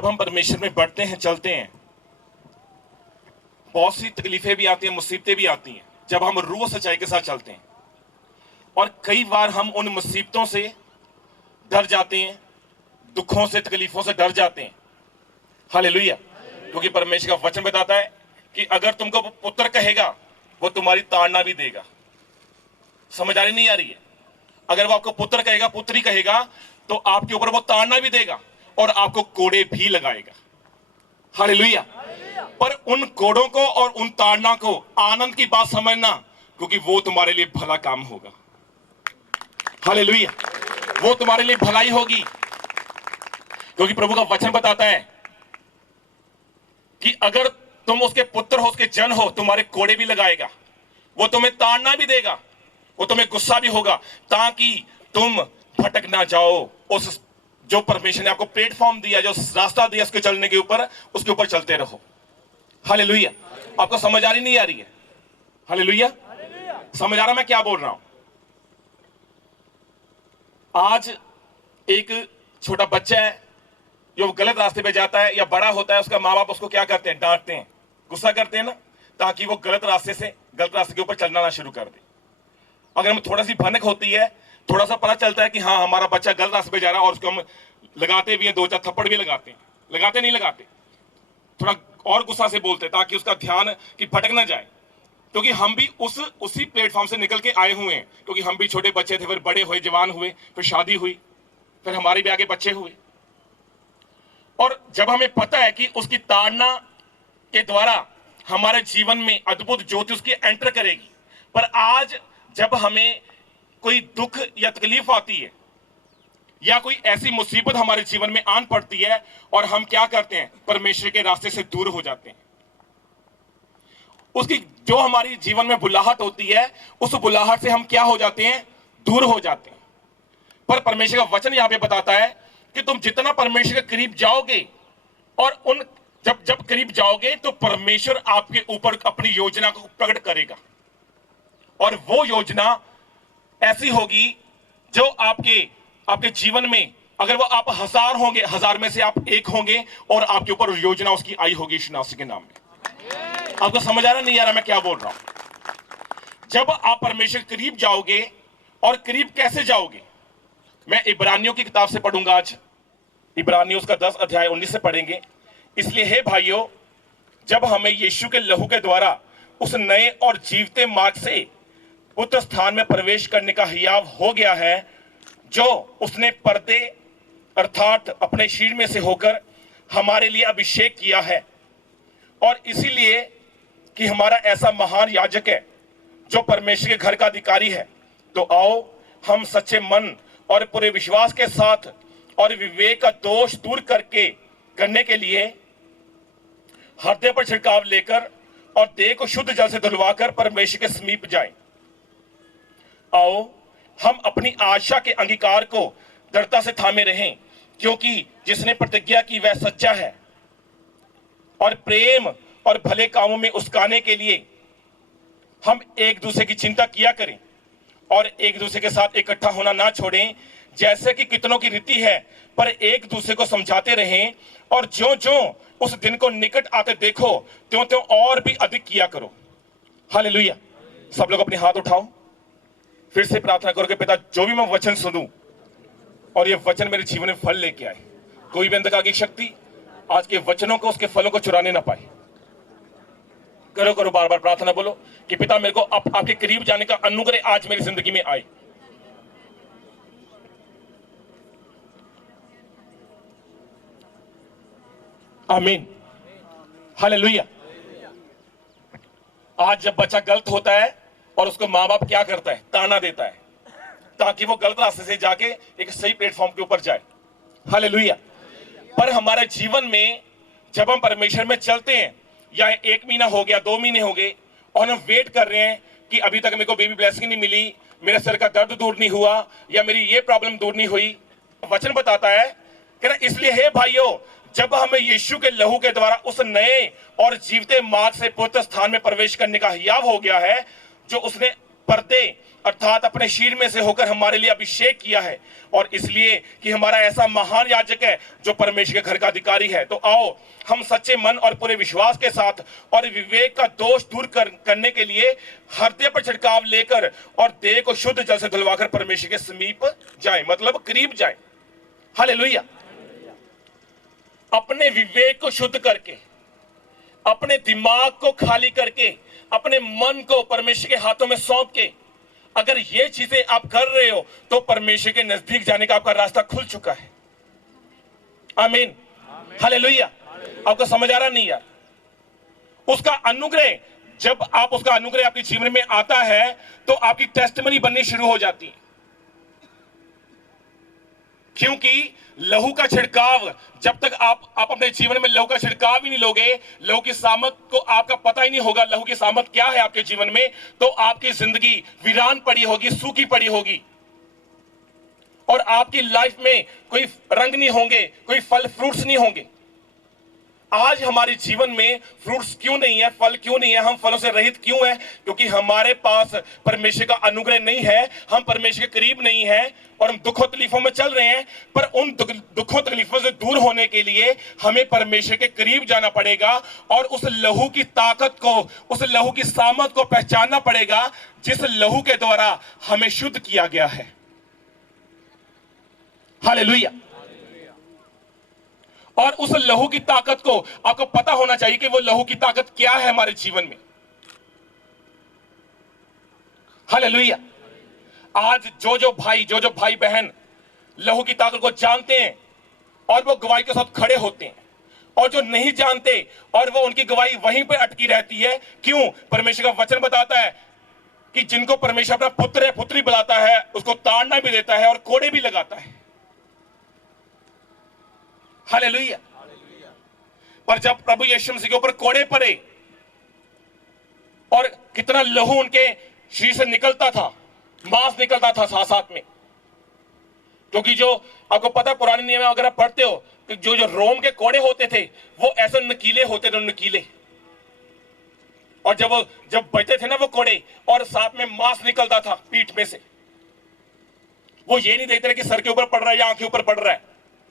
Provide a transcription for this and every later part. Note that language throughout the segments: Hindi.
जब हम परमेश्वर में बढ़ते हैं, चलते हैं, बहुत सी तकलीफें भी आती हैं, मुसीबतें भी आती हैं जब हम रूह सच्चाई के साथ चलते हैं। और कई बार हम उन मुसीबतों से डर जाते हैं, दुखों से, तकलीफों से डर जाते हैं। हालेलुया। क्योंकि परमेश्वर का वचन बताता है कि अगर तुमको पुत्र कहेगा वो तुम्हारी ताड़ना भी देगा। समझ आ रही नहीं आ रही है? अगर वो आपको पुत्र कहेगा, पुत्री कहेगा, तो आपके ऊपर वो ताड़ना भी देगा और आपको कोड़े भी लगाएगा। हालेलुया। पर उन कोड़ों को और उन ताड़ना को आनंद की बात समझना, क्योंकि वो तुम्हारे लिए भला काम होगा। हालेलुया। वो तुम्हारे लिए भलाई होगी, क्योंकि प्रभु का वचन बताता है कि अगर तुम उसके पुत्र हो, उसके जन हो, तुम्हारे कोड़े भी लगाएगा, वो तुम्हें ताड़ना भी देगा, वो तुम्हें गुस्सा भी होगा, ताकि तुम भटक ना जाओ। उस जो परमेश्वर ने आपको प्लेटफॉर्म दिया, जो रास्ता दिया उसके चलने के ऊपर, उसके ऊपर चलते रहो। हालेलुया। आपको समझ आ रही नहीं आ रही है? हालेलुया। समझ आ रहा मैं क्या बोल रहा हूं? आज एक छोटा बच्चा है जो गलत रास्ते पे जाता है या बड़ा होता है, उसका माँ बाप उसको क्या करते हैं? डांटते हैं, गुस्सा करते हैं ना, ताकि वो गलत रास्ते के ऊपर चलना ना शुरू कर दे। अगर हम थोड़ा सी भनक होती है, थोड़ा सा पता चलता है कि हाँ हमारा बच्चा गलत रास्ते पे जा रहा है, और उसको हम लगाते भी हैं, 2-4 थप्पड़ भी लगाते हैं, लगाते नहीं लगाते, थोड़ा और गुस्सा से बोलते हैं ताकि उसका ध्यान कि भटक ना जाए। क्योंकि हम भी उसी प्लेटफॉर्म से निकल के आए हुए हैं, क्योंकि हम भी छोटे बच्चे थे, फिर बड़े हुए, जवान हुए, फिर शादी हुई, फिर हमारे भी आगे बच्चे हुए। और जब हमें पता है कि उसकी ताड़ना के द्वारा हमारे जीवन में अद्भुत ज्योति उसकी एंटर करेगी, पर आज जब हमें कोई दुख या तकलीफ आती है या कोई ऐसी मुसीबत हमारे जीवन में आन पड़ती है, और हम क्या करते हैं? परमेश्वर के रास्ते से दूर हो जाते हैं। उसकी जो हमारी जीवन में बुलाहट होती है, उस बुलाहट से हम क्या हो जाते हैं? दूर हो जाते हैं। पर परमेश्वर का वचन यहां पे बताता है कि तुम जितना परमेश्वर के करीब जाओगे, और जब करीब जाओगे, तो परमेश्वर आपके ऊपर अपनी योजना को प्रकट करेगा। और वो योजना ऐसी होगी जो आपके जीवन में, अगर वो आप 1000 होंगे, 1000 में से आप एक होंगे, और आपके ऊपर योजना उसकी आई होगी यीशु मसीह के नाम में। आपको समझ आ रहा नहीं आ रहा मैं क्या बोल रहा हूं? जब आप परमेश्वर के करीब जाओगे, और करीब कैसे जाओगे? मैं इब्रानियों की किताब से पढ़ूंगा आज। इब्रानियों उसका 10 अध्याय 19 से पढ़ेंगे। इसलिए हे भाइयों, जब हमें यीशु के लहू के द्वारा उस नए और जीवते मार्ग से पुत्र स्थान में प्रवेश करने का हियाव हो गया है, जो उसने पर्दे अर्थात अपने शरीर में से होकर हमारे लिए अभिषेक किया है, और इसीलिए कि हमारा ऐसा महान याजक है जो परमेश्वर के घर का अधिकारी है, तो आओ हम सच्चे मन और पूरे विश्वास के साथ और विवेक का दोष दूर करने के लिए हृदय पर छिड़काव लेकर और देह को शुद्ध जल से धुलवाकर परमेश्वर के समीप जाएं। आओ हम अपनी आशा के अंगीकार को दृढ़ता से थामे रहें, क्योंकि जिसने प्रतिज्ञा की वह सच्चा है। और प्रेम और भले कामों में उस्काने के लिए हम एक दूसरे की चिंता किया करें, और एक दूसरे के साथ इकट्ठा होना ना छोड़ें, जैसे कि कितनों की रीति है, पर एक दूसरे को समझाते रहें, और ज्यों-ज्यों उस दिन को निकट आकर देखो, त्यों-त्यों और भी अधिक किया करो। हालेलुया। सब लोग अपने हाथ उठाओ, फिर से प्रार्थना करो कि पिता, जो भी मैं वचन सुनूं और ये वचन मेरे जीवन में फल लेके आए, कोई भी अंधकार की शक्ति आज के वचनों को, उसके फलों को चुराने ना पाए। करो बार बार प्रार्थना, बोलो कि पिता, मेरे को आपके करीब जाने का अनुग्रह आज मेरी जिंदगी में आए। आमीन। हालेलुया। आज जब बच्चा गलत होता है और उसको माँ बाप क्या करता है? ताना देता है, ताकि वो गलत रास्ते से जाके एक सही प्लेटफॉर्म के ऊपर जाए। हालेलुया। पर हमारे जीवन में जब हम परमेश्वर में चलते हैं, या 1 महीना हो गया, 2 महीने हो गए, और हम वेट कर रहे हैं कि अभी तक मेरे को बेबी ब्लेसिंग नहीं मिली, मेरे सर का दर्द दूर नहीं हुआ, या मेरी ये प्रॉब्लम दूर नहीं हुई, वचन बताता है कि इसलिए हे भाइयों, जब हमें यीशु के लहू के द्वारा उस नए और जीवते मार्ग से पवित्र स्थान में प्रवेश करने का हियाव हो गया है, जो उसने पर्दे अर्थात अपने शरीर में से होकर हमारे लिए अभिषेक किया है, और इसलिए कि हमारा ऐसा महान याजक है जो परमेश्वर के घर का अधिकारी है। तो आओ हम सच्चे मन और पूरे विश्वास के साथ और विवेक का दोष दूर करने के लिए हृदय पर छिड़काव लेकर और देह को शुद्ध जल से धुलवाकर परमेश्वर के समीप जाए, मतलब करीब जाए। हालेलुया। अपने विवेक को शुद्ध करके, अपने दिमाग को खाली करके, अपने मन को परमेश्वर के हाथों में सौंप के अगर ये चीजें आप कर रहे हो तो परमेश्वर के नजदीक जाने का आपका रास्ता खुल चुका है। आमीन, हालेलुया। आपको समझ आ रहा नहीं यार? उसका अनुग्रह, जब आप उसका अनुग्रह आपके जीवन में आता है तो आपकी टेस्टिमनी बननी शुरू हो जाती है, क्योंकि लहू का छिड़काव, जब तक आप अपने जीवन में लहू का छिड़काव ही नहीं लोगे, लहू की सामत को आपका पता ही नहीं होगा लहू की सामत क्या है आपके जीवन में, तो आपकी जिंदगी वीरान पड़ी होगी, सूखी पड़ी होगी, और आपकी लाइफ में कोई रंग नहीं होंगे, कोई फल फ्रूट्स नहीं होंगे। आज हमारे जीवन में फ्रूट्स क्यों नहीं है, फल क्यों नहीं है, हम फलों से रहित क्यों हैं? क्योंकि हमारे पास परमेश्वर का अनुग्रह नहीं है, हम परमेश्वर के करीब नहीं हैं और हम दुखों तकलीफों में चल रहे हैं। पर उन दुखों तकलीफों से दूर होने के लिए हमें परमेश्वर के करीब जाना पड़ेगा और उस लहू की ताकत को, उस लहू की सामत को पहचानना पड़ेगा जिस लहू के द्वारा हमें शुद्ध किया गया है। हालेलुया। और उस लहू की ताकत को आपको पता होना चाहिए कि वो लहू की ताकत क्या है हमारे जीवन में। हालेलुया। आज जो भाई बहन लहू की ताकत को जानते हैं और वो गवाही के साथ खड़े होते हैं, और जो नहीं जानते और वो उनकी गवाही वहीं पे अटकी रहती है। क्यों? परमेश्वर का वचन बताता है कि जिनको परमेश्वर अपना पुत्र या पुत्री बुलाता है उसको ताड़ना भी देता है और कोड़े भी लगाता है। हालेलुया। पर जब प्रभु यीशु मसीह के ऊपर कोड़े पड़े और कितना लहू उनके शरीर से निकलता था, मांस निकलता था साथ साथ में, क्योंकि जो आपको पता पुराने नियम में अगर आप पढ़ते हो कि जो रोम के कोड़े होते थे वो ऐसे नकीले होते थे, नकीले, और जब बचते थे ना वो कोड़े और साथ में मांस निकलता था पीठ में से, वो ये नहीं देखते थे कि सर के ऊपर पड़ रहा है या आंख के ऊपर पड़ रहा है,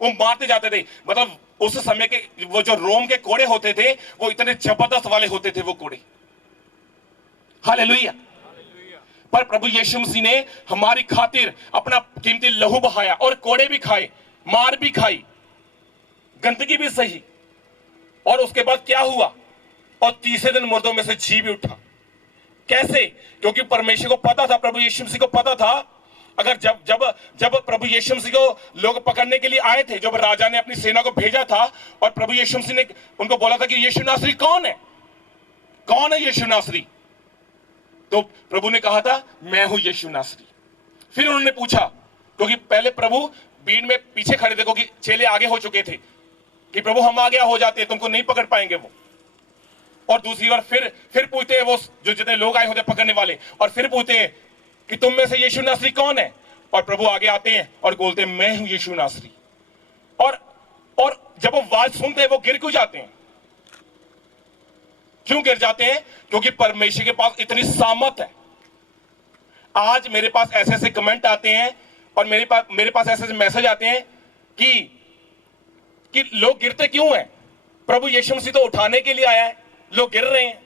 वो मारते जाते थे। मतलब उस समय के वो जो रोम के कोड़े होते थे वो इतने जबरदस्त वाले होते थे वो कोड़े। हालेलुया। पर प्रभु यीशु मसीह ने हमारी खातिर अपना कीमती लहू बहाया और कोड़े भी खाए, मार भी खाई, गंदगी भी सही, और उसके बाद क्या हुआ? और तीसरे दिन मुर्दों में से जी भी उठा। कैसे? क्योंकि परमेश्वर को पता था, प्रभु यीशु मसीह को पता था, अगर जब प्रभु यीशु मसीह को लोग पकड़ने के लिए आए थे, जब राजा ने अपनी सेना को भेजा था और प्रभु यीशु मसीह ने उनको बोला था कि यीशु नासरी कौन है, कौन है यीशु नासरी, तो प्रभु ने कहा था मैं हूं यीशु नासरी। फिर उन्होंने पूछा, क्योंकि पहले प्रभु भीड़ में पीछे खड़े थे क्योंकि चेले आगे हो चुके थे कि प्रभु हम आगे हो जाते हैं, तुमको नहीं पकड़ पाएंगे वो। और दूसरी बार फिर पूछते हैं वो जो जितने लोग आए होते पकड़ने वाले, और फिर पूछते हैं कि तुम में से यीशु नासरी कौन है, और प्रभु आगे आते हैं और बोलते हैं मैं हूं यीशु नासरी। और जब वो आवाज सुनते हैं वो गिर क्यों जाते हैं? क्यों गिर जाते हैं? क्योंकि परमेश्वर के पास इतनी सामत है। आज मेरे पास ऐसे ऐसे कमेंट आते हैं और मेरे पास ऐसे ऐसे मैसेज आते हैं कि लोग गिरते क्यों हैं? प्रभु यीशु मसीह तो उठाने के लिए आया है, लोग गिर रहे हैं।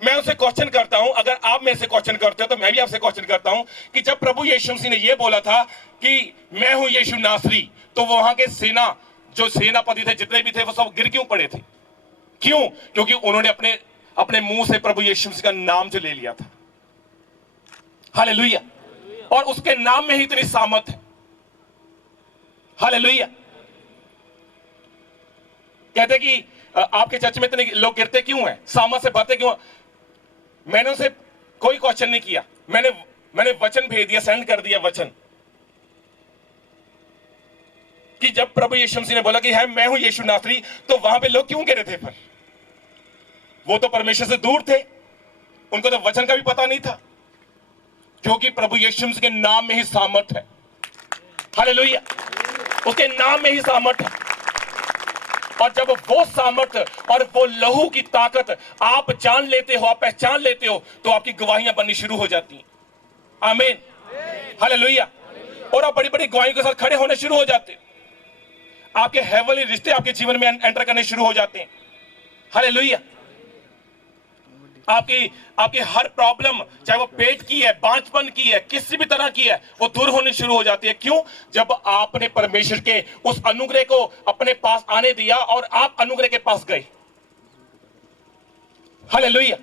मैं उनसे क्वेश्चन करता हूं, अगर आप मेरे से क्वेश्चन करते हो तो मैं भी आपसे क्वेश्चन करता हूं कि जब प्रभु यीशु मसीह ने यह बोला था कि मैं हूं यीशु नासरी, तो वहां के जो सेनापति थे, जितने भी थे, वो सब गिर क्यों पड़े थे? क्यों? क्योंकि उन्होंने अपने मुंह से प्रभु यीशु मसीह का नाम जो ले लिया था। हालेलुया। और उसके नाम में ही इतनी सामत है। हालेलुया। कहते कि आपके चर्च में इतने लोग गिरते क्यों हैं, सामत से भरते क्यों? मैंने उनसे कोई क्वेश्चन नहीं किया, मैंने वचन भेज दिया, सेंड कर दिया वचन, कि जब प्रभु यीशु मसीह ने बोला कि है मैं हूं यीशु नासरी, तो वहां पे लोग क्यों गिरे थे? फिर वो तो परमेश्वर से दूर थे, उनको तो वचन का भी पता नहीं था, क्योंकि प्रभु यीशु मसीह के नाम में ही सामर्थ है। हालेलुया। उसके नाम में ही सामर्थ है। और जब वो सामर्थ और वो लहू की ताकत आप जान लेते हो, आप पहचान लेते हो, तो आपकी गवाहियां बननी शुरू हो जाती हैं। आमीन, हालेलुया। और आप बड़ी बड़ी गवाहियों के साथ खड़े होने शुरू हो जाते हैं। आपके हेवनली रिश्ते आपके जीवन में एंटर करने शुरू हो जाते हैं। हालेलुया। आपकी आपकी हर प्रॉब्लम, चाहे वो पेट की है, बांझपन की है, किसी भी तरह की है, वो दूर होनी शुरू हो जाती है। क्यों? जब आपने परमेश्वर के उस अनुग्रह को अपने पास आने दिया और आप अनुग्रह के पास गए। हालेलुया।